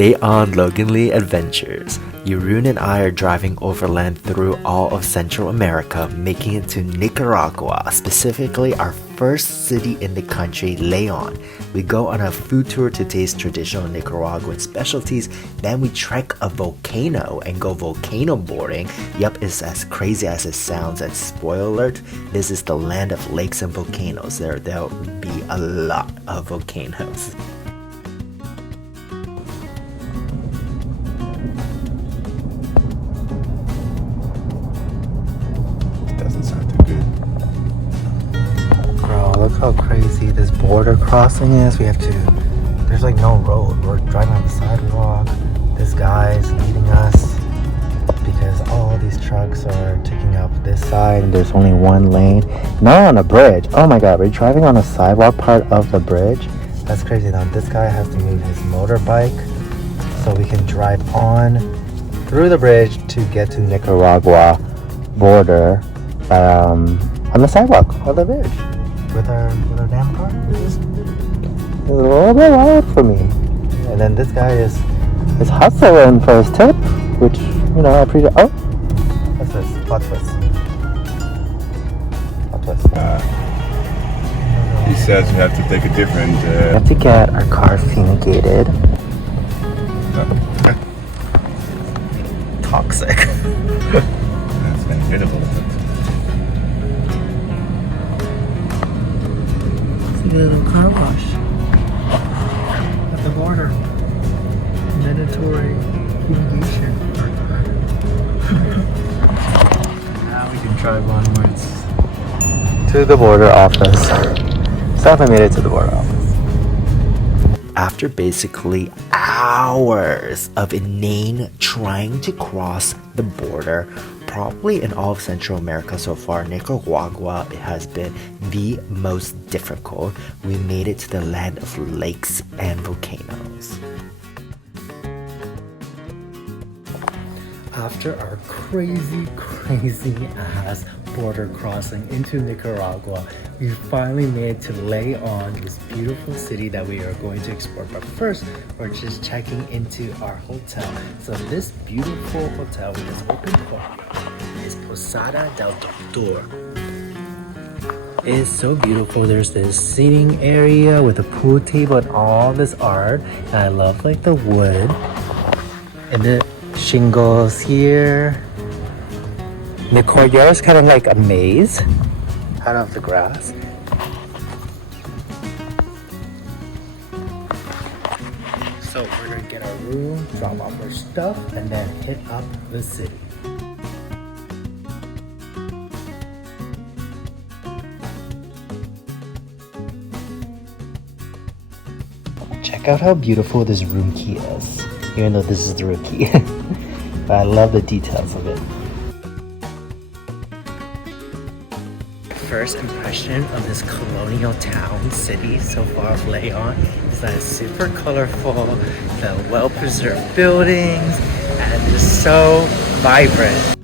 Today on Logan Lee Adventures, Jeroen and I are driving overland through all of Central America, making it to Nicaragua, specifically our first city in the country, León. We go on a food tour to taste traditional Nicaraguan specialties, then we trek a volcano and go volcano boarding. Yup, it's as crazy as it sounds, and spoiler alert, this is the land of lakes and volcanoes. There'll be a lot of volcanoes. Look how crazy this border crossing is. There's like no road. We're driving on the sidewalk. This guy's leading us because all these trucks are taking up this side and there's only one lane. Not on a bridge. Oh my god, we're driving on a sidewalk part of the bridge. That's crazy. Now this guy has to move his motorbike so we can drive on through the bridge to get to Nicaragua border on the sidewalk of the bridge. With our damn car. It's a little bit wild for me. And then this guy is hustling for his tip, which, you know, I appreciate. Oh, what's this? Plot twist. He says we have to take a different... We have to get our car fumigated. Toxic. That's incredible. A little car wash at the border. Mandatory fumigation. Now we can drive onwards to the border office. So I made it to the border office. After basically hours of inane trying to cross the border, probably in all of Central America so far, Nicaragua has been the most difficult. We made it to the land of lakes and volcanoes. After our crazy ass border crossing into Nicaragua, we finally made it to León, this beautiful city that we are going to explore. But first, we're just checking into our hotel. So this beautiful hotel we just opened for is Posada del Doctor. It is so beautiful. There's this seating area with a pool table and all this art. And I love like the wood and the shingles here. The courtyard is kind of like a maze out of the grass. So we're gonna get our room, drop off our stuff, and then hit up the city. Check out how beautiful this room key is, even though this is the room key. But I love the details of it. First impression of this colonial town city so far of León is that it's super colorful, the well-preserved buildings, and it's so vibrant.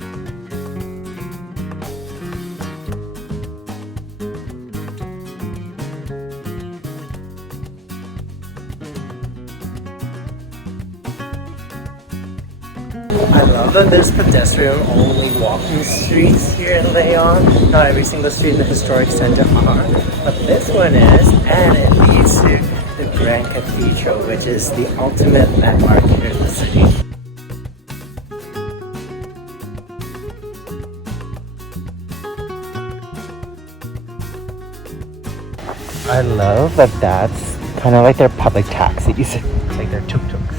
I love that there's pedestrian-only walking streets here in León. Not every single street in the historic center are, but this one is, and it leads to the Grand Cathedral, which is the ultimate landmark here in the city. I love that that's kind of like their public taxis, like their tuk-tuks.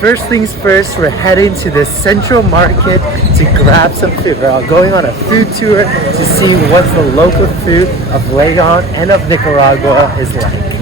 First things first, we're heading to the central market to grab some food. We're going on a food tour to see what the local food of León and of Nicaragua is like.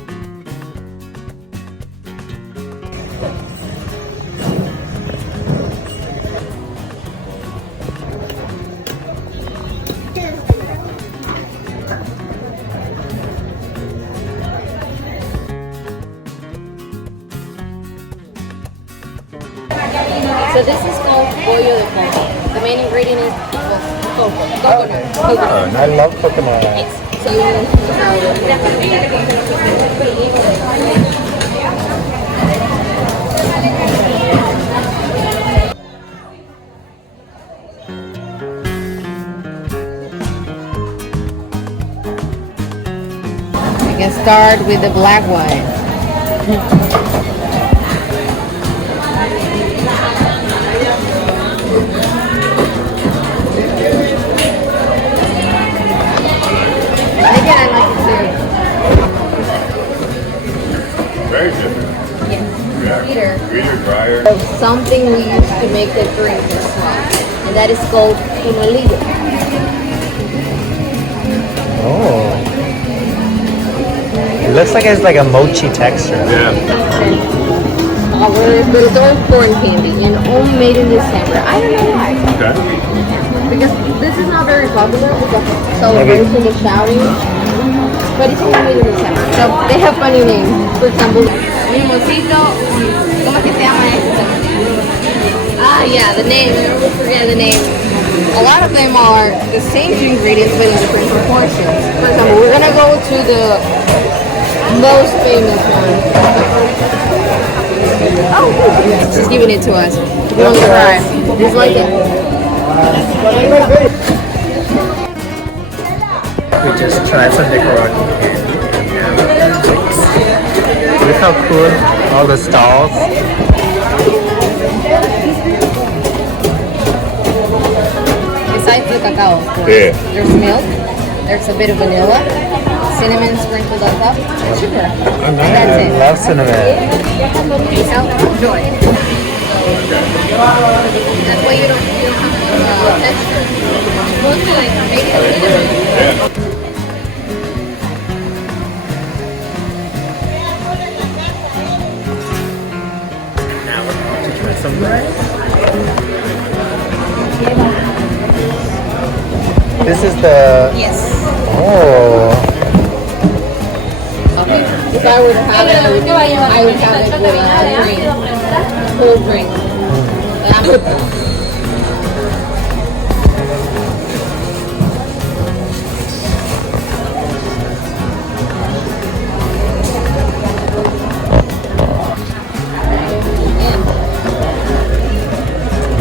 So this is called pollo de fondo. The main ingredient is coconut. I love coconut. So you want to smell We can start with the black wine. Very different. Yeah. Sweeter, drier. Of something we use to make the drink as well, and that is called colonial. Oh. It looks like it's like a mochi texture. Yeah. But it's all corn candy and all made in December. I don't know why. Okay. Because this is not very popular because celebration is shouting, but it's only made in December. So they have funny names. For example, Mimosito, ¿cómo es que se llama esto? Ah, yeah, the name. I always forget the name. A lot of them are the same two ingredients but in different proportions. For example, we're gonna go to the most famous one. Oh, she's giving it to us. You want to try? Just like it. We just tried some Nicaraguan candy. Look how cool all the stalls. Besides the cacao, of course. Yeah. There's milk. There's a bit of vanilla. Cinnamon sprinkled on top. And sugar. And that's I it. love cinnamon. Enjoy. That way you don't have texture. Mostly like maybe a little bit. Now we're going to try some rice. This is the... Yes. Oh. Okay. If I were to have it, I would have it with a cold drink.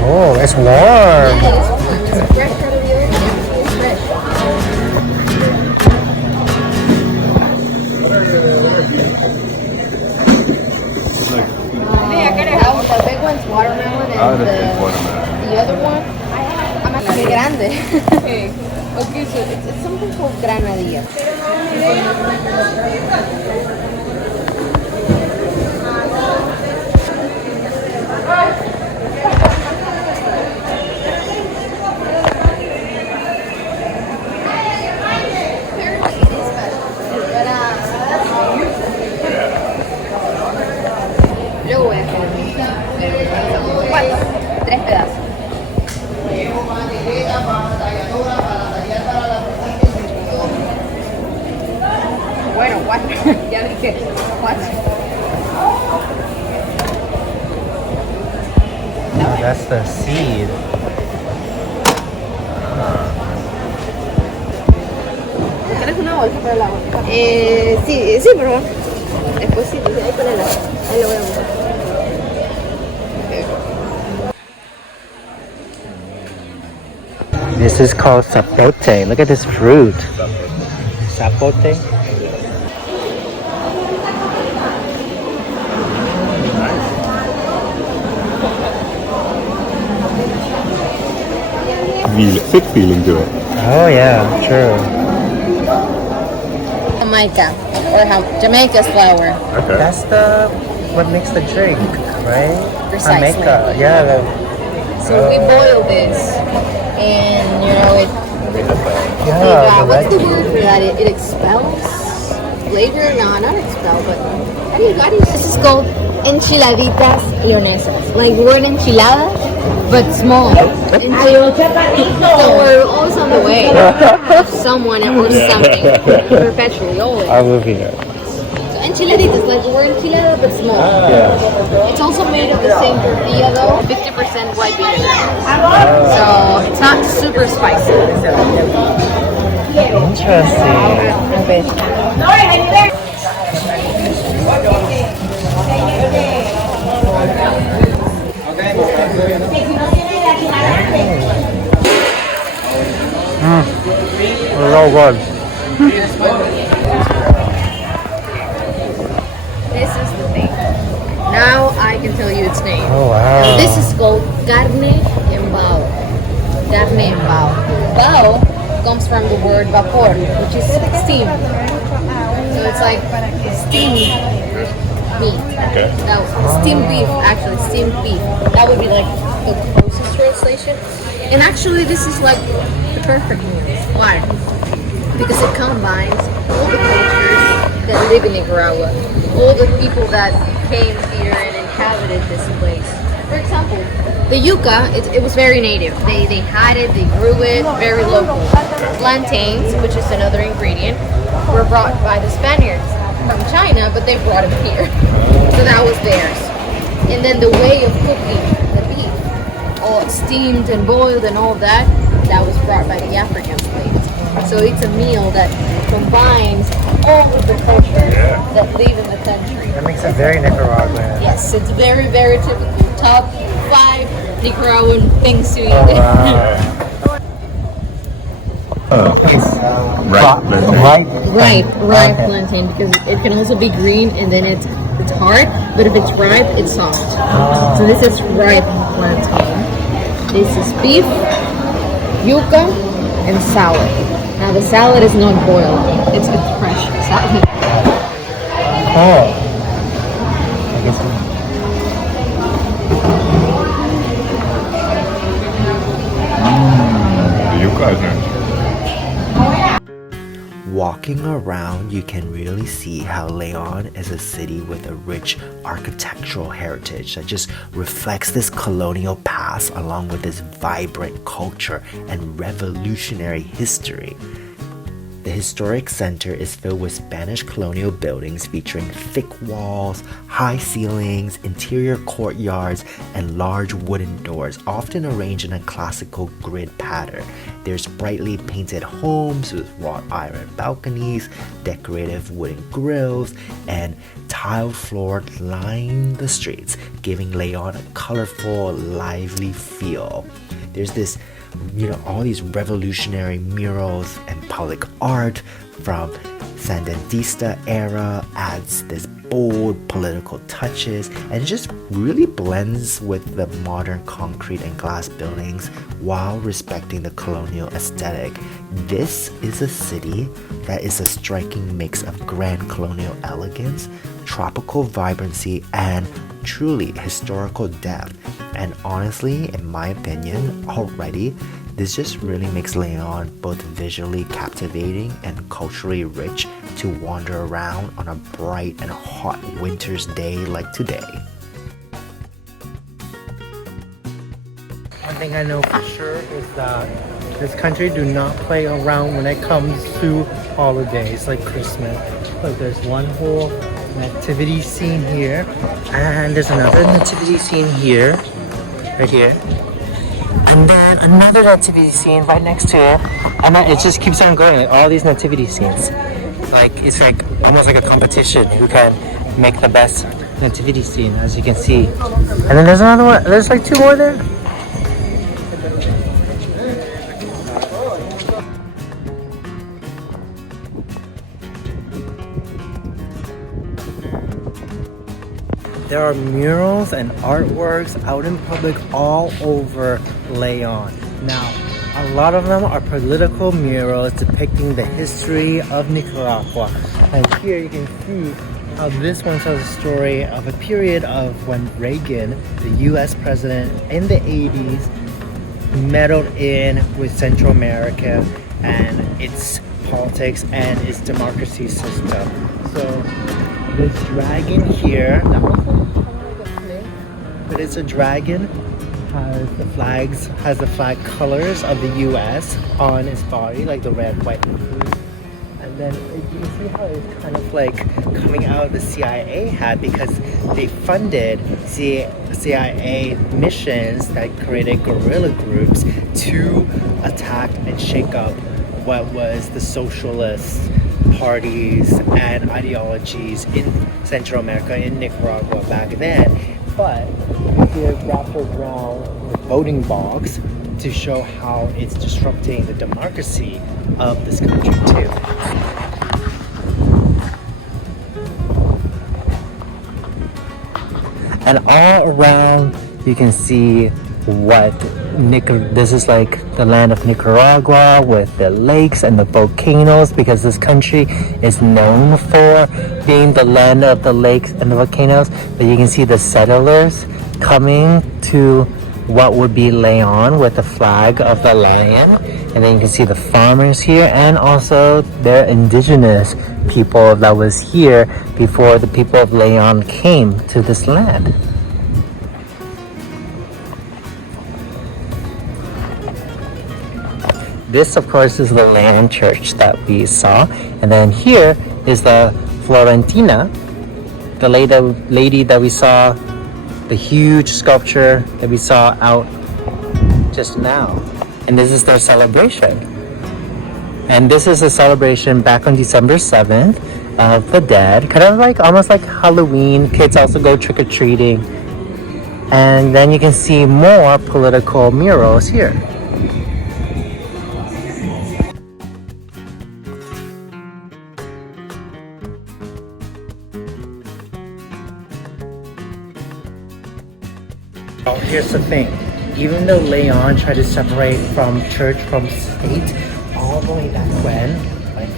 Oh, it's warm. It's fresh out of the oven. It's fresh. The big one's watermelon and the other one, qué grande. Okay, so it's something called granadilla. Luego voy a hacer 4, 3 pedazos. Bueno, 4. Ya dije 4. Oh, that's the seed. ¿Quieres una bolsa para el agua? Sí, pero después sí, ahí ponela. Ahí lo voy a buscar. This is called zapote. Look at this fruit. Zapote. Thick feeling to it. Oh yeah, true. Jamaica, or Jamaica's flour. Okay. That's what makes the drink, right? Precisely. Jamaica, yeah. So we boil this, and you know Yeah, what's the word for that? It expels flavor? No, not expel, but how do you this is called enchiladitas leonesas. Like the word enchilada, but small. So we're always on the way of someone or something perpetually, always. I'll move here. So enchiladitas, like we're enchilada but small. Yeah. It's also made of the same tortilla though, 50% white vinegar. So it's not super spicy. So good. This is the thing. Now I can tell you its name. Oh wow. And this is called carne en bao. Carne en bao. Bao comes from the word vapor, which is steam. So it's like steamed meat. Okay. That was steamed beef, actually, steamed beef. That would be like the closest translation. And actually, this is like the perfect meal. Why? Because it combines all the cultures that live in Nicaragua, all the people that came here and inhabited this place. For example, the yuca, it was very native. They had it, they grew it, very local. Plantains, which is another ingredient, were brought by the Spaniards from China, but they brought it here. So that was theirs. And then the way of cooking the beef, all steamed and boiled and all that was brought by the African slaves. So it's a meal that combines all of the cultures that live in the country. That makes it very Nicaraguan. Yes, it's very, very typical. Top 5 Nicaraguan things to eat. Ripe plantain, because it can also be green and then it's hard, but if it's ripe, it's soft. So this is ripe plantain. This is beef, yuca, and salad. Now the salad is not boiled; it's fresh salad. Oh. I guess. You guys know. Walking around, you can really see how León is a city with a rich architectural heritage that just reflects this colonial past along with this vibrant culture and revolutionary history. The historic center is filled with Spanish colonial buildings featuring thick walls, high ceilings, interior courtyards, and large wooden doors, often arranged in a classical grid pattern. There's brightly painted homes with wrought iron balconies, decorative wooden grills, and tiled floors line the streets, giving León a colorful, lively feel. There's this all these revolutionary murals and public art from Sandinista era adds this bold political touches and just really blends with the modern concrete and glass buildings while respecting the colonial aesthetic. This is a city that is a striking mix of grand colonial elegance, tropical vibrancy, and truly historical depth. And honestly, in my opinion, already, this just really makes León both visually captivating and culturally rich to wander around on a bright and hot winter's day like today. One thing I know for sure is that this country do not play around when it comes to holidays like Christmas. Look, there's one whole nativity scene here, and there's another nativity scene here, right here, and then another nativity scene right next to it, and then it just keeps on going, like all these nativity scenes. Like it's like almost like a competition who can make the best nativity scene, as you can see. And then there's another one. There's like 2 more there. There are murals and artworks out in public all over León. Now, a lot of them are political murals depicting the history of Nicaragua. And here you can see how this one tells a story of a period of when Reagan, the US president in the 80s, meddled in with Central America and its politics and its democracy system. So this dragon here, but it's a dragon, has the flag colors of the US on its body, like the red, white, and blue. And then you can see how it's kind of like coming out of the CIA hat because they funded CIA missions that created guerrilla groups to attack and shake up what was the socialist parties and ideologies in Central America, in Nicaragua back then. But they're wrapped around with voting box to show how it's disrupting the democracy of this country too. And all around you can see what this is like the land of Nicaragua with the lakes and the volcanoes, because this country is known for being the land of the lakes and the volcanoes. But you can see the settlers coming to what would be León with the flag of the lion, and then you can see the farmers here and also their indigenous people that was here before the people of León came to this land. This, of course, is the land church that we saw. And then here is the Florentina, the lady that we saw, the huge sculpture that we saw out just now. And this is their celebration. And this is a celebration back on December 7th of the dead. Kind of like, almost like Halloween. Kids also go trick-or-treating. And then you can see more political murals here. Here's the thing, even though León tried to separate from church from state all the way back when, like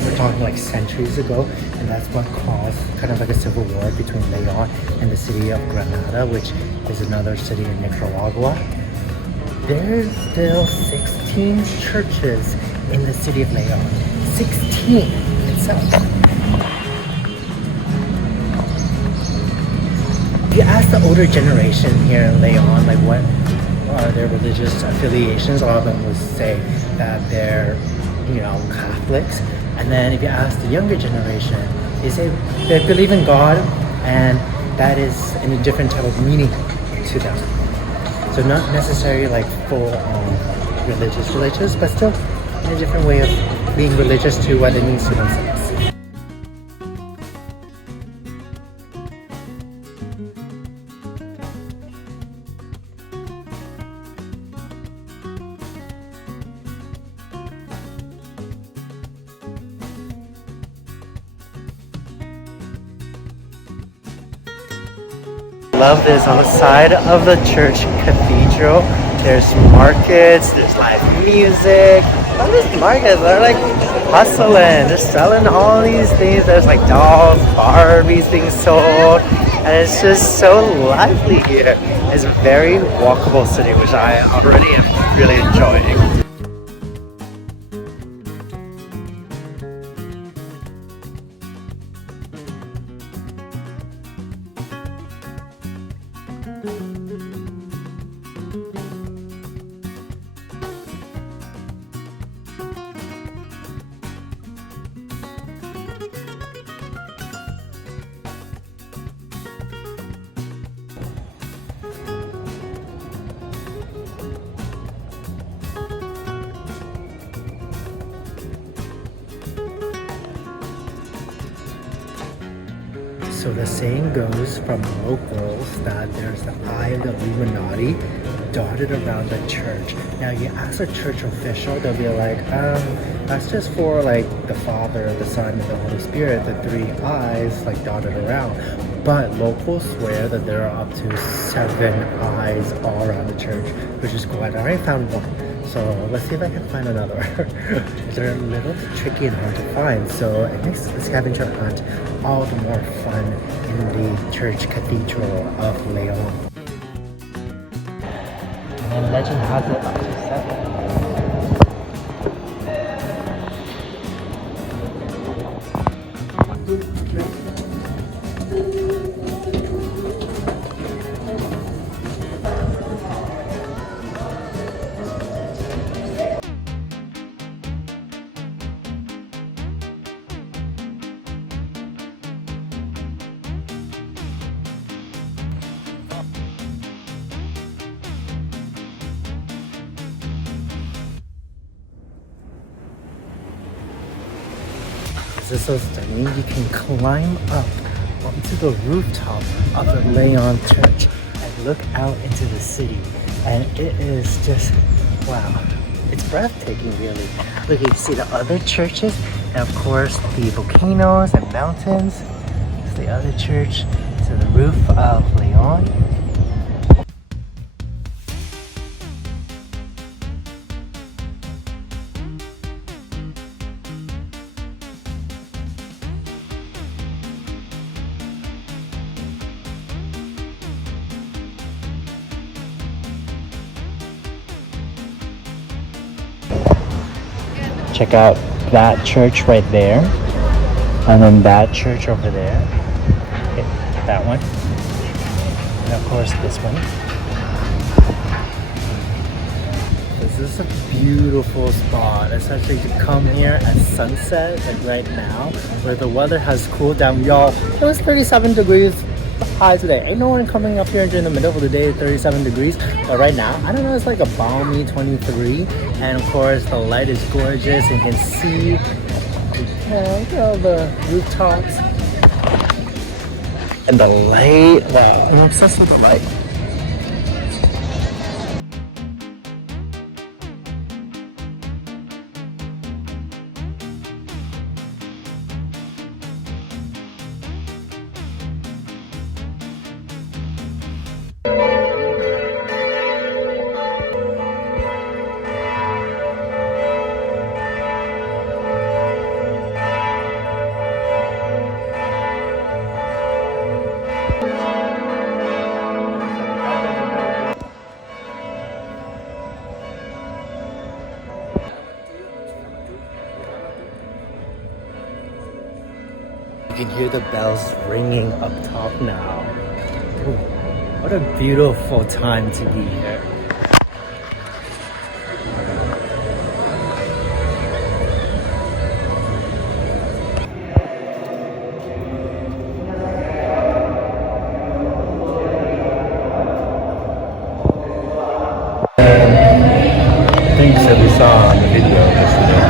we're talking like centuries ago, and that's what caused kind of like a civil war between León and the city of Granada, which is another city in Nicaragua. There's still 16 churches in the city of León. 16 itself. You ask the older generation here in León, like what are their religious affiliations, a lot of them would say that they're, Catholics. And then if you ask the younger generation, they say they believe in God, and that is in a different type of meaning to them. So not necessarily like full religious, but still in a different way of being religious to what it means to themselves. Love this. On the side of the church cathedral, there's markets, there's live music. All these markets, they're like hustling, they're selling all these things. There's like dolls, Barbies being sold, and it's just so lively here. It's a very walkable city, which I already am really enjoying. So the saying goes from locals that there's the eye of the Illuminati dotted around the church. Now you ask a church official, they'll be like, that's just for like the Father, the Son, and the Holy Spirit, the three eyes like dotted around. But locals swear that there are up to 7 eyes all around the church, which is cool. I already found one. So let's see if I can find another. They're a little tricky and hard to find, so it makes the scavenger hunt all the more fun in the church cathedral of León. And legend has it up to 7. This is so stunning. You can climb up onto the rooftop of the León Church and look out into the city. And it is just, wow. It's breathtaking, really. Look, you can see the other churches, and of course the volcanoes and mountains. It's the other church to the roof of León. Check out that church right there, and then that church over there. Okay, that one, and of course this one. This is a beautiful spot, especially to come here at sunset, like right now, where the weather has cooled down. Y'all, it was 37 degrees high today. Ain't no one coming up here during the middle of the day at 37 degrees, but right now, I don't know, it's like a balmy 23, and of course the light is gorgeous, and you can see look at all the rooftops and the light. Wow, I'm obsessed with the light. You can hear the bells ringing up top now. Ooh, what a beautiful time to be here. Things that we saw on the video yesterday.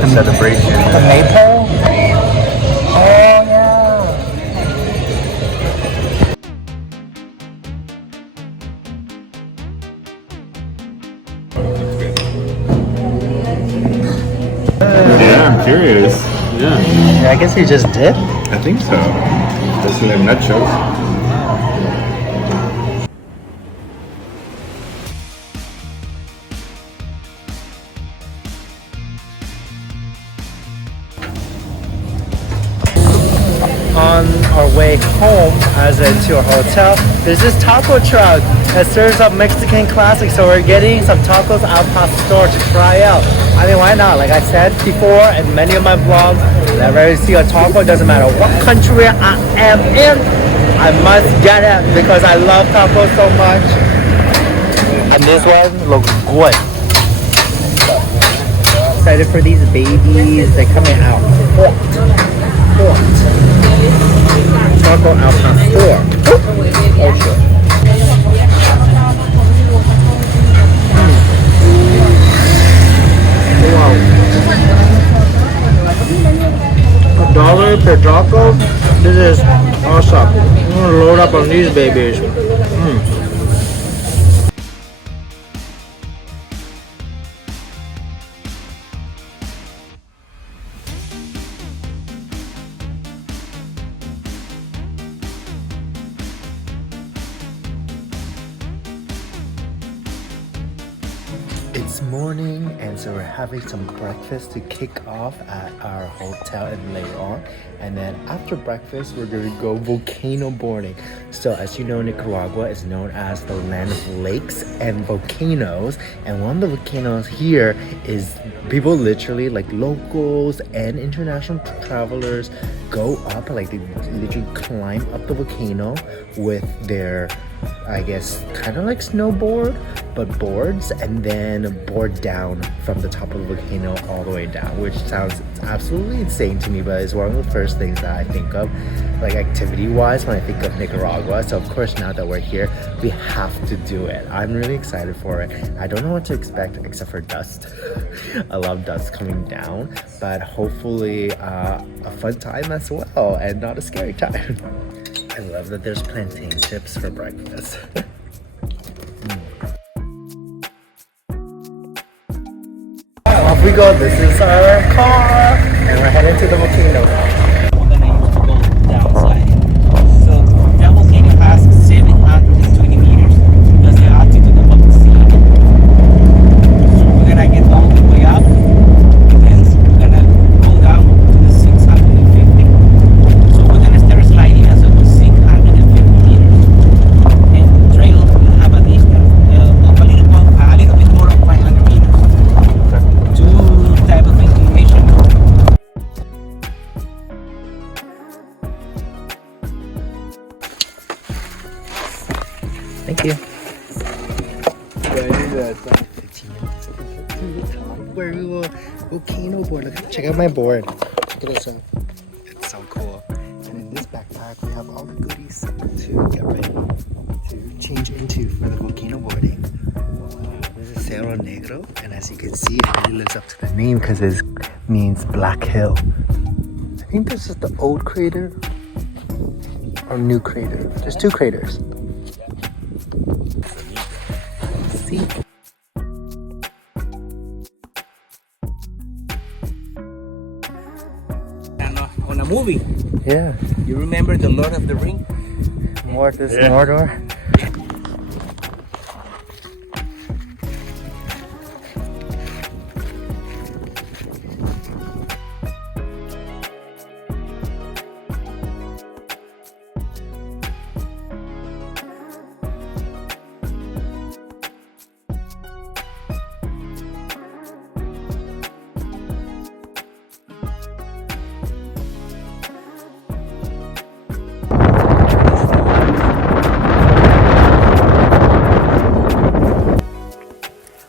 The celebration. The maypole? Oh yeah. Yeah, I'm curious. Yeah, I guess you just did. I think so. That's in a nutshell. On our way home, as into our hotel, there's this taco truck that serves up Mexican classics, so we're getting some tacos al pastor to try out. I mean, why not? Like I said before in many of my vlogs, whenever I see a taco, doesn't matter what country I am in, I must get it because I love tacos so much. And this one looks good. Excited for these babies, they're coming out hot. Taco al pastor. Oh shit. Wow. $1 per taco? This is awesome. I'm gonna load up on these babies. It's morning, and so we're having some breakfast to kick off at our hotel in León, and then after breakfast we're going to go volcano boarding. So as you know, Nicaragua is known as the land of lakes and volcanoes, and one of the volcanoes here is people literally, like locals and international travelers, go up, like they literally climb up the volcano with their I guess, kind of like snowboard, but boards, and then board down from the top of the volcano all the way down, which sounds absolutely insane to me, but it's one of the first things that I think of, like activity-wise, when I think of Nicaragua. So of course, now that we're here, we have to do it. I'm really excited for it. I don't know what to expect except for dust. I love dust coming down, but hopefully a fun time as well, and not a scary time. I love that there's plantain chips for breakfast. Off we go. This is our car, and we're heading to the volcano. We're gonna use to go downside. So that volcano has 720 meters. That's the altitude above the sea. So we're gonna get all the way up, and then we're gonna go down to the 650. So we're gonna start sliding as of 650 meters. And the trail will have a distance of a little bit more of 500 meters. Two type of inclination. Thank you. 15 minutes to get to the top where we will volcano board. Look, check out my board. Check this out. It's so cool. And in this backpack, we have all the goodies to get ready to change into for the volcano boarding. This is Cerro Negro, and as you can see, it really lives up to the name because it means Black Hill. I think this is the old crater or new crater. There's two craters. See? And on a movie, Yeah. you remember the Lord of the Ring? Mordor.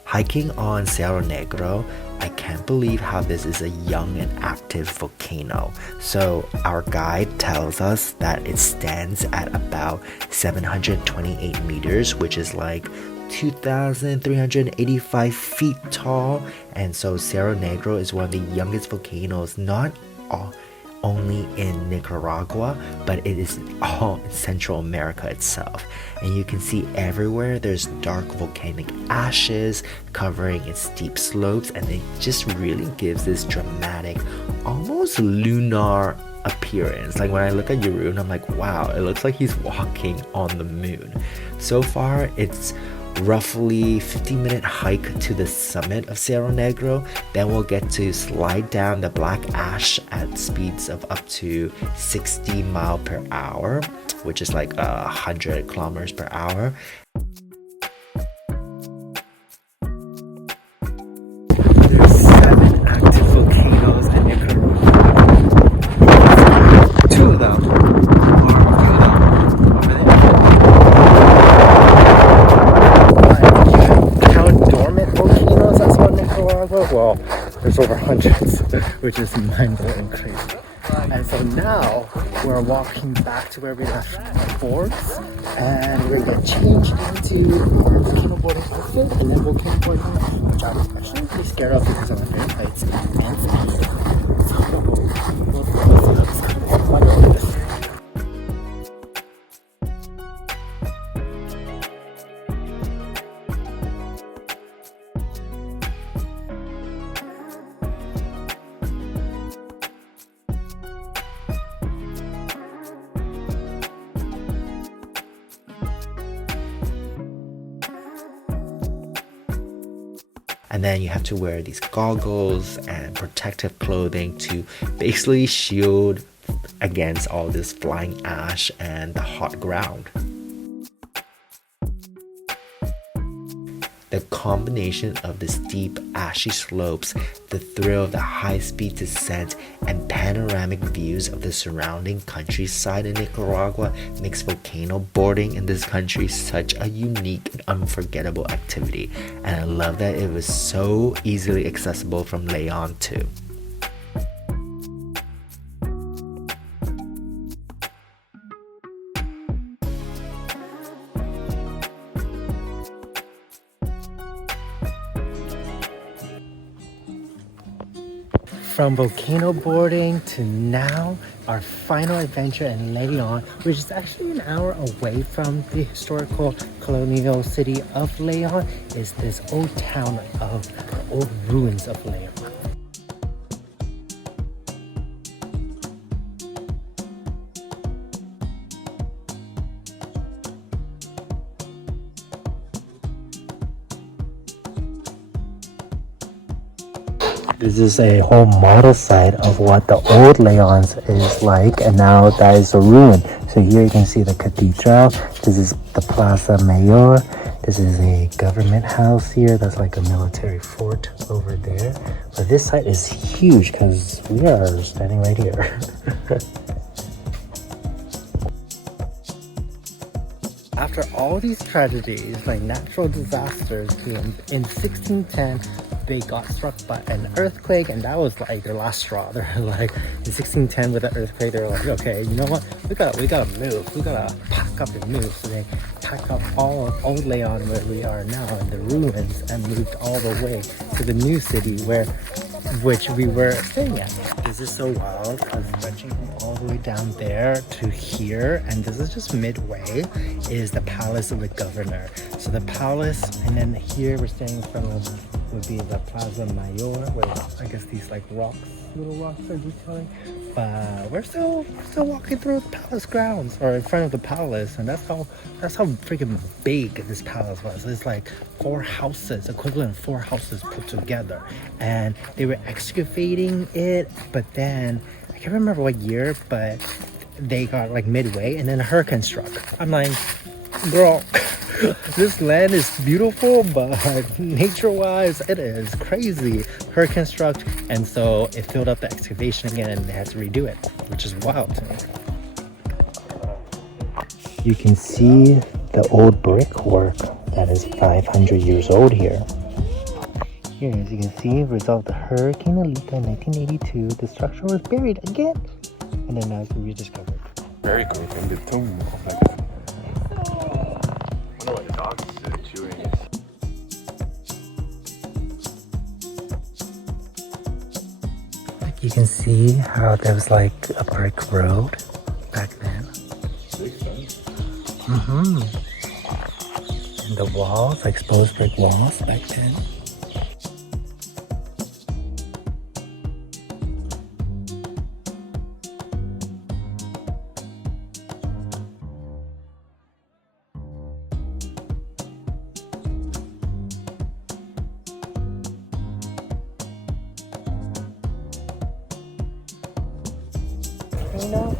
Hiking on Cerro Negro, I can't believe how this is a young and active volcano. So our guide tells us that it stands at about 728 meters, which is like 2,385 feet tall. And so Cerro Negro is one of the youngest volcanoes, not only in Nicaragua, but it is all in Central America itself. And you can see everywhere there's dark volcanic ashes covering its steep slopes, and it just really gives this dramatic, almost lunar appearance. Like when I look at Jeroen, I'm like, wow, it looks like he's walking on the moon. So far, it's roughly 50-minute hike to the summit of Cerro Negro. Then we'll get to slide down the black ash at speeds of up to 60 miles per hour, which is like 100 kilometers per hour. There's 7 active volcanoes in Nicaragua. 2 of them, or a few of them, over there. Count dormant volcanoes as well in Nicaragua? Well, there's over hundreds, which is mind-blowing crazy. And so now we're walking back to where we left our boards, and we're gonna get changed into our volcano boarding outfit, and then volcano boarding, which I'm actually pretty scared of because of my favorite heights and speed. So we'll see how this goes. Oh my goodness. And then you have to wear these goggles and protective clothing to basically shield against all this flying ash and the hot ground. The combination of the steep, ashy slopes, the thrill of the high-speed descent, and panoramic views of the surrounding countryside in Nicaragua makes volcano boarding in this country such a unique and unforgettable activity, and I love that it was so easily accessible from León too. From volcano boarding to now, our final adventure in León, which is actually an hour away from the historical colonial city of León, is this old town of old ruins of León. This is a whole model site of what the old Leóns is like, and now that is a ruin. So here you can see the cathedral. This is the Plaza Mayor. This is a government house here. That's like a military fort over there. But this site is huge because we are standing right here. After all these tragedies, like natural disasters, in 1610, they got struck by an earthquake, and that was like their last straw. They're like, in 1610 with the earthquake, they're like, okay, you know what? We gotta move. We gotta pack up and move. So they packed up all of old León, where we are now, in the ruins, and moved all the way to the new city which we were staying at. This is so wild because stretching from all the way down there to here, and this is just midway, is the palace of the governor. So the palace, and then here we're staying in front of would be the Plaza Mayor, where I guess these like little rocks are detailing. But we're still walking through the palace grounds, or in front of the palace, and that's how freaking big this palace was. It's like 4 houses, equivalent of 4 houses put together, and they were excavating it. But then I can't remember what year, but they got like midway, and then a hurricane struck. I'm like, girl, this land is beautiful, but nature-wise, it is crazy. Hurricane struck, and so it filled up the excavation again, and they had to redo it, which is wild to me. You can see the old brickwork that is 500 years old here. Here, as you can see, result of Hurricane Alita in 1982, the structure was buried again, and then now it's rediscovered. Very cool. And the tomb of like. I wonder what the dog's chewing is. You can see how there was like a brick road back then. And the walls, exposed brick walls back then. You know,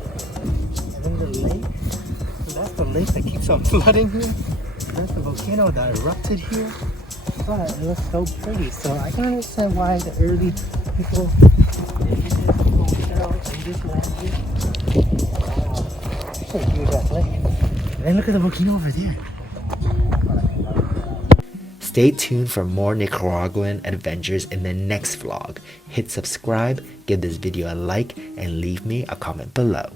and then the lake, so that's the lake that keeps on flooding here. There's the volcano that erupted here, but it was so pretty. So I can understand why the early people did this volcano in this land here. Wow, pretty huge that lake. And then look at the volcano over there. Stay tuned for more Nicaraguan adventures in the next vlog. Hit subscribe, give this video a like, and leave me a comment below.